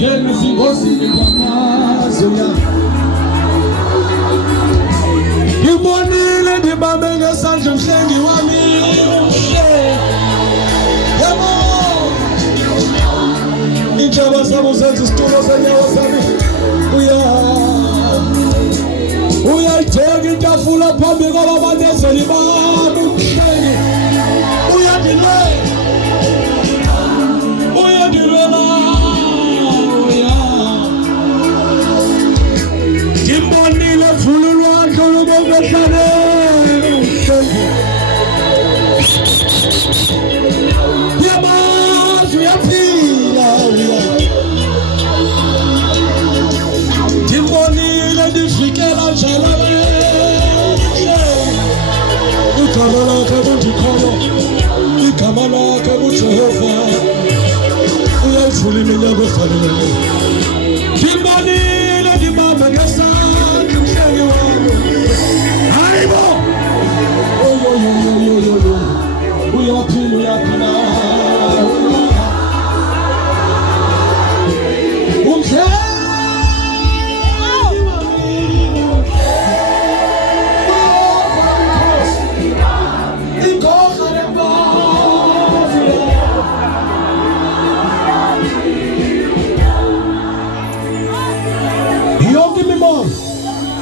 ngene singosini kwamazwe. Ngibonile ngibambe ngesandla umhlengi wami yebo. Intshaba zami zenza isitulo senyawo zami uyayithenga itafula phambi kwababanezeli bami umhlengi uyandilwela ngimbonile vula ulwandle olubongehlane umhlengi yamazi uyaphila ngimbonile ndivikela njalo igama lakhe kundikholo igama lakhe kuJehova uyayivula iminyango efaneleyo ngimbonile